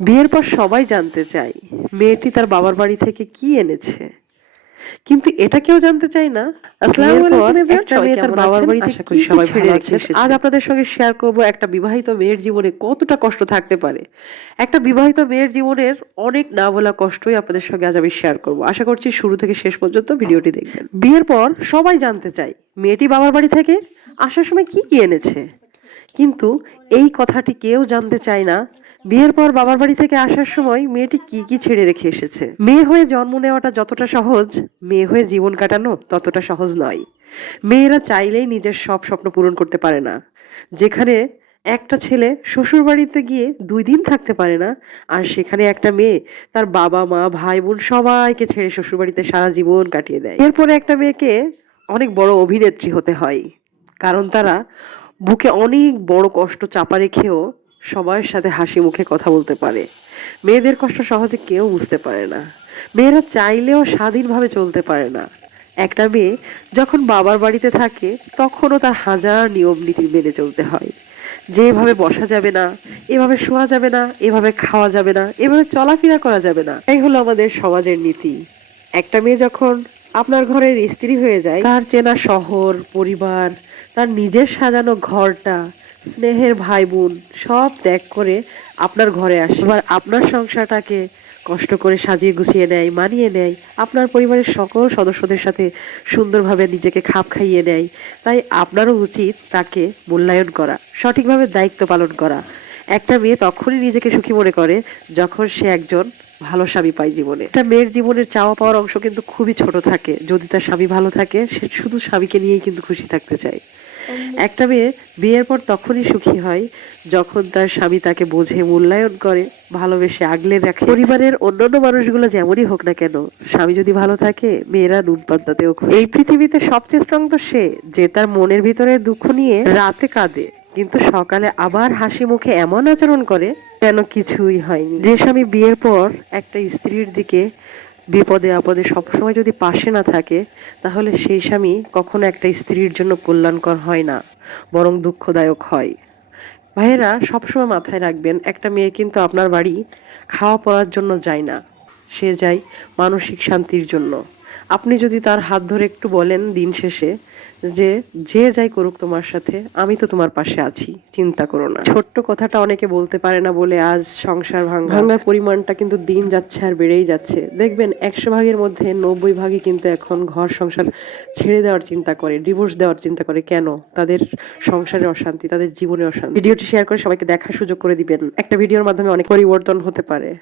বিয়ের পর সবাই জানতে চায় মেয়েটি তার বাবার বাড়ি থেকে কি এনেছে। কিন্তু এটা কেউ জানতে চায় না। তার বাবার বাড়িতে সবাই ভালো আজ আপনাদের সঙ্গে শেয়ার করব একটা বিবাহিত মেয়ের জীবনে কতটা কষ্ট থাকতে পারে। একটা বিবাহিত মেয়ের জীবনের অনেক না বলা কষ্টই আপনাদের সঙ্গে আজ আমি শেয়ার করব। আশা করছি শুরু থেকে শেষ পর্যন্ত ভিডিওটি দেখবেন। বিয়ের পর সবাই জানতে চায় মেয়েটি বাবার বাড়ি থেকে আসার সময় কি কি এনেছে। কিন্তু এই কথাটি কেউ জানতে চায় না। বিয়ের পর বাবার বাড়ি থেকে আসার সময় মেয়েটি কি কি ছেড়ে রেখে এসেছে? মেয়ে হয়ে জন্ম নেওয়াটা যতটা সহজ, মেয়ে হয়ে জীবন কাটানো ততটা সহজ নয়। মেয়েরা চাইলেই নিজের সব স্বপ্ন পূরণ করতে পারে না। যেখানে একটা ছেলে শ্বশুর বাড়িতে গিয়ে দুই দিন থাকতে পারে না, আর সেখানে একটা মেয়ে তার বাবা, মা, ভাই, বোন সবাইকে ছেড়ে শ্বশুর বাড়িতে সারা জীবন কাটিয়ে দেয়। এরপরে একটা মেয়েকে অনেক বড় অভিনেত্রী হতে হয়, কারণ তারা বুকে অনেক বড় কষ্ট চাপা রেখেও সবার সাথে হাসি মুখে কথা বলতে পারে। মেয়েদের কষ্ট সহজে কেউ বুঝতে পারে না। মেয়েরা চাইলেও স্বাধীনভাবে চলতে পারে না। একটা মেয়ে যখন বাবার বাড়িতে থাকে, তখনও তার হাজার নিয়ম নীতি মেনে চলতে হয়। যে এভাবে বসা যাবে না, এভাবে শোয়া যাবে না, এভাবে খাওয়া যাবে না, এভাবে চলাফেরা করা যাবে না। এই হলো আমাদের সমাজের নীতি। একটা মেয়ে যখন আপনার ঘরের স্ত্রী হয়ে যায়। তার চেনা শহর, পরিবার, তার নিজের সাজানো ঘরটা, স্নেহের ভাই বোন সব ত্যাগ করে আপনার ঘরে আসে। এবার আপনার সংসারটাকে কষ্ট করে সাজিয়ে গুছিয়ে নেয়, মানিয়ে নেয়। আপনার পরিবারের সকল সদস্যদের সাথে সুন্দরভাবে নিজেকে খাপ খাইয়ে নেয়। তাই আপনারও উচিত তাকে মূল্যায়ন করা, সঠিকভাবে দায়িত্ব পালন করা। একটা মেয়ে তখনই নিজেকে সুখী মনে করে যখন সে একজন ভালো স্বামী পায় জীবনে। একটা মেয়ের জীবনের চাওয়া পাওয়ার অংশ কিন্তু খুবই ছোট থাকে। যদি তার স্বামী ভালো থাকে সে শুধু স্বামীকে নিয়েই কিন্তু খুশি থাকতে চায়। একটা মেয়ে বিয়ের পর তখনই সুখী হয় যখন তার স্বামী তাকে বোঝে মূল্যায়ন করে ভালোবেসে আগলে রাখে। পরিবারের অন্যান্য মানুষগুলো যেমনই হোক না কেন স্বামী যদি ভালো থাকে মেয়েরা নুন পান্তাতেও এই পৃথিবীতে সবচেয়ে স্ট্রং তো সে যে তার মনের ভিতরে দুঃখ নিয়ে রাতে কাঁদে। কিন্তু সকালে আবার হাসি মুখে এমন আচরণ করে যেন কিছুই হয়নি। যে স্বামী বিয়ের পর একটা স্ত্রীর দিকে বিপদে আপদে সবসময় যদি পাশে না থাকে, তাহলে সেই স্বামী কখনো একটা স্ত্রীর জন্য কল্যাণকর হয় না, বরং দুঃখদায়ক হয়। ভাইয়েরা, সবসময় মাথায় রাখবেন, একটা মেয়ে কিন্তু আপনার বাড়ি খাওয়া পড়ার জন্য যায় না। সে যায় মানসিক শান্তির জন্য। আপনি যদি তার হাত ধরে একটু বলেন দিন শেষে যে যে যাই করুক তোমার সাথে, আমি তো তোমার পাশে আছি, চিন্তা করো না। ছোট্ট কথাটা অনেকে বলতে পারে না বলে আজ সংসার ভাঙা। ভাঙার পরিমাণটা কিন্তু দিন যাচ্ছে আর বেড়েই যাচ্ছে। দেখবেন একশো ভাগের মধ্যে নব্বই ভাগই কিন্তু এখন ঘর সংসার ছেড়ে দেওয়ার চিন্তা করে, ডিভোর্স দেওয়ার চিন্তা করে। কেন? তাদের সংসারে অশান্তি, তাদের জীবনে অশান্তি। ভিডিওটি শেয়ার করে সবাইকে দেখার সুযোগ করে দিবেন। একটা ভিডিওর মাধ্যমে অনেক পরিবর্তন হতে পারে।